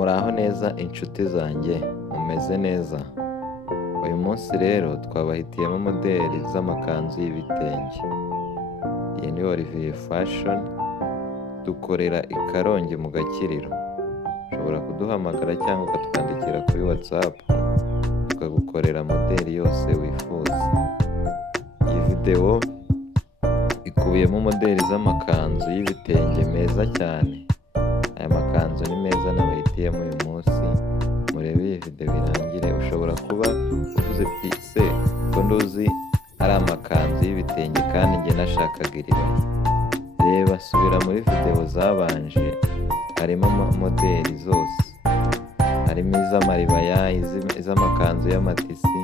Muraho neza inshuti zanjye, mumeze neza? Uyu munsi rero twabahitiyemo modeli z'amakanzu y'ibitenge. Iyi ni Olivier Fashion, dukorera i Karongi mu Gakiriro. Ushobora kuduhamagara cyangwa ukatwandikira kuri WhatsApp, tukagukorera modeli yose wifuza. Iyi video ikubiyemo modeli z'amakanzu y'ibitenge meza cyane. Aya makanzu ni meza nabahitiyemo uyu munsi, murebe iyi video birangire. Ushobora kuba uvuze ati se ko nduzi ari amakanzu y'ibitenge kandi njye nashakaga iribaya. Reba subira muri video zabanje, harimo modeli zose, harimo iz'amaribaya, iz'amakanzu y'amatisi,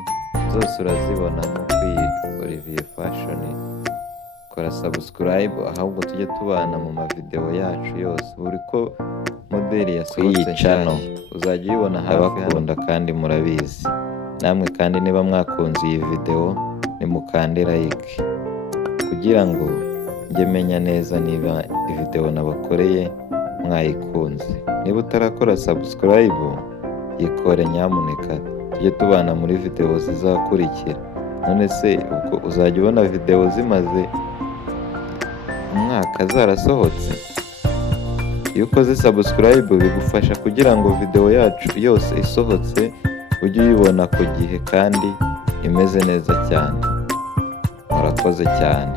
zose urazibonamo kuri Olivier Fashion. Kora subscribe ahubwo tujye tubana mu mavideo yacu yose. Buri ko modeli yasohotse channel uzajya uyibona hafi hano kandi murabizi. Namwe kandi niba mwakunze iyi video nimukande like kugira ngo njye menya neza niba video nabakoreye mwayikunze. Niba utarakora subscribe yikore nyamuneka, tujye tubana muri video zizakurikira. None se uko uzajya ubona video zimaze umwaka zarasohotse? Iyo ukoze subscribe bigufasha kugira ngo video yacu yose isohotse ujye uyibona ku gihe kandi imeze neza cyane. Murakoze cyane.